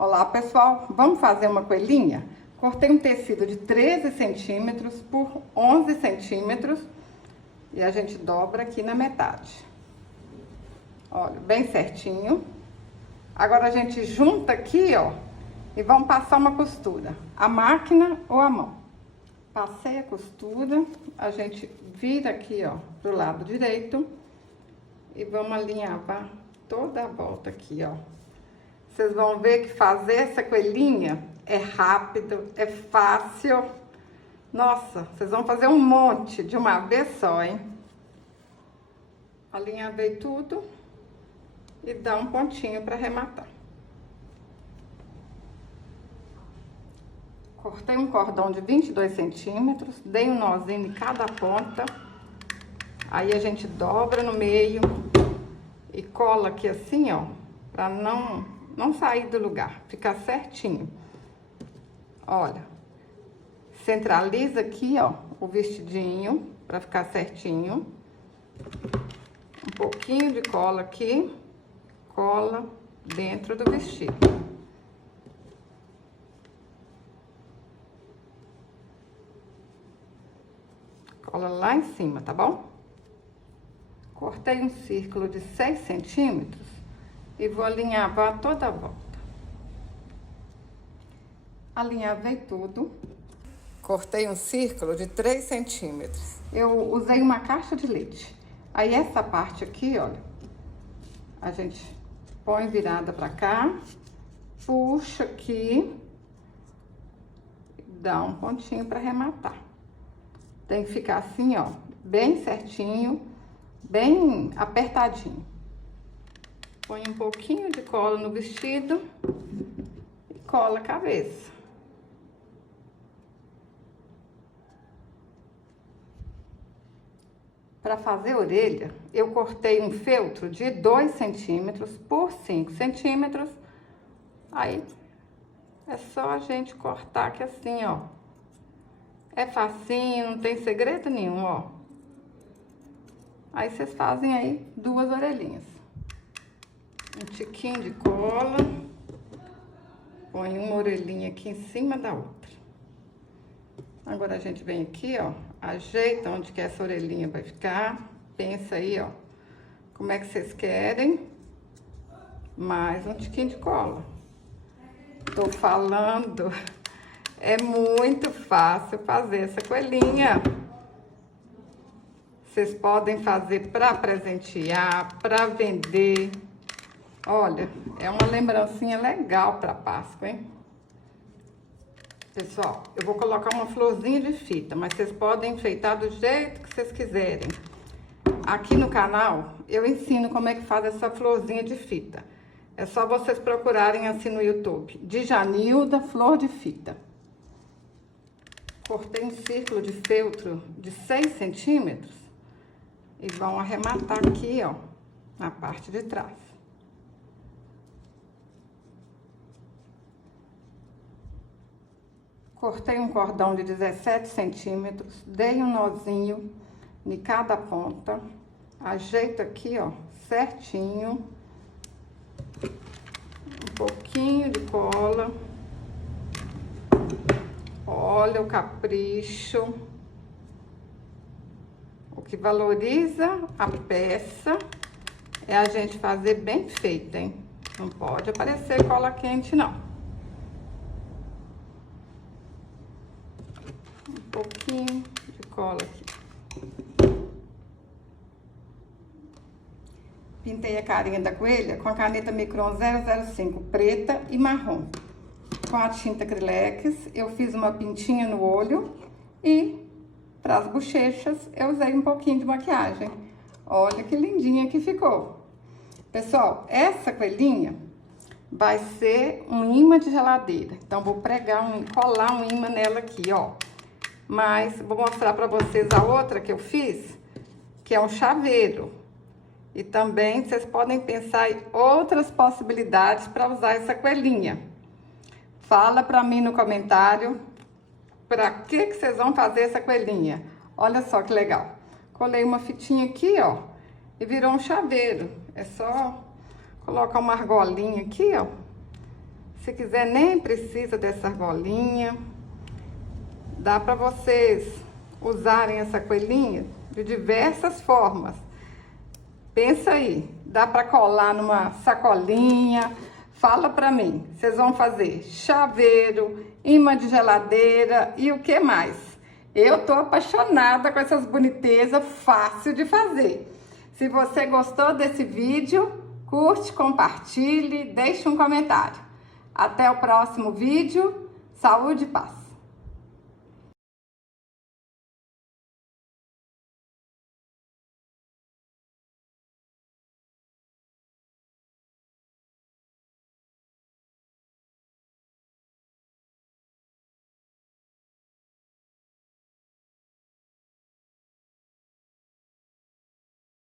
Olá pessoal, vamos fazer uma coelhinha? Cortei um tecido de 13 centímetros por 11 centímetros e a gente dobra aqui na metade. Olha, bem certinho. Agora a gente junta aqui, ó, e vamos passar uma costura, a máquina ou a mão. Passei a costura, a gente vira aqui, ó, pro lado direito e vamos alinhavar toda a volta aqui, ó. Vocês vão ver que fazer essa coelhinha é rápido, é fácil. Nossa, vocês vão fazer um monte de uma vez só, hein? Alinhavei tudo e dá um pontinho para arrematar. Cortei um cordão de 22 centímetros, dei um nozinho em cada ponta. Aí a gente dobra no meio e cola aqui assim, ó, para não sair do lugar, ficar certinho. Olha, centraliza aqui, ó, o vestidinho para ficar certinho. Um pouquinho de cola aqui, cola dentro do vestido. Cola lá em cima, tá bom? Cortei um círculo de 6 centímetros e vou alinhavar toda a volta. Alinhavei tudo. Cortei um círculo de 3 centímetros. Eu usei uma caixa de leite. Aí essa parte aqui, olha, a gente põe virada pra cá, puxa aqui, dá um pontinho pra arrematar. Tem que ficar assim, ó, bem certinho, bem apertadinho. Põe um pouquinho de cola no vestido e cola a cabeça. Para fazer a orelha, eu cortei um feltro de 2 centímetros por 5 centímetros. Aí, é só a gente cortar aqui assim, ó. É facinho, não tem segredo nenhum, ó. Aí, vocês fazem aí 2 orelhinhas. Um tiquinho de cola. Põe uma orelhinha aqui em cima da outra. Agora, a gente vem aqui, ó. Ajeita onde que essa orelhinha vai ficar. Pensa aí, ó. Como é que vocês querem. Mais um tiquinho de cola. Tô falando. É muito fácil fazer essa coelhinha. Vocês podem fazer para presentear, para vender. Olha, é uma lembrancinha legal para Páscoa, hein? Pessoal, eu vou colocar uma florzinha de fita, mas vocês podem enfeitar do jeito que vocês quiserem. Aqui no canal, eu ensino como é que faz essa florzinha de fita. É só vocês procurarem assim no YouTube. Djanilda Flor de Fita. Cortei um círculo de feltro de 6 centímetros e vão arrematar aqui, ó, na parte de trás. Cortei um cordão de 17 centímetros, dei um nozinho em cada ponta, ajeito aqui, ó, certinho, um pouquinho de cola. Olha o capricho. O que valoriza a peça é a gente fazer bem feito, hein? Não pode aparecer cola quente, não. Um pouquinho de cola aqui. Pintei a carinha da coelha com a caneta Micron 005 preta e marrom. Com a tinta Acrylex, eu fiz uma pintinha no olho e para as bochechas eu usei um pouquinho de maquiagem. Olha que lindinha que ficou. Pessoal, essa coelhinha vai ser um imã de geladeira. Então, vou colar um imã nela aqui, ó. Mas vou mostrar para vocês a outra que eu fiz, que é um chaveiro. E também vocês podem pensar em outras possibilidades para usar essa coelhinha. Fala pra mim no comentário pra que vocês vão fazer essa coelhinha. Olha só que legal. Colei uma fitinha aqui, ó, e virou um chaveiro. É só colocar uma argolinha aqui, ó. Se quiser, nem precisa dessa argolinha. Dá para vocês usarem essa coelhinha de diversas formas. Pensa aí, dá para colar numa sacolinha. Fala para mim, vocês vão fazer chaveiro, imã de geladeira e o que mais? Eu tô apaixonada com essas bonitezas, fácil de fazer. Se você gostou desse vídeo, curte, compartilhe, deixe um comentário. Até o próximo vídeo. Saúde e paz.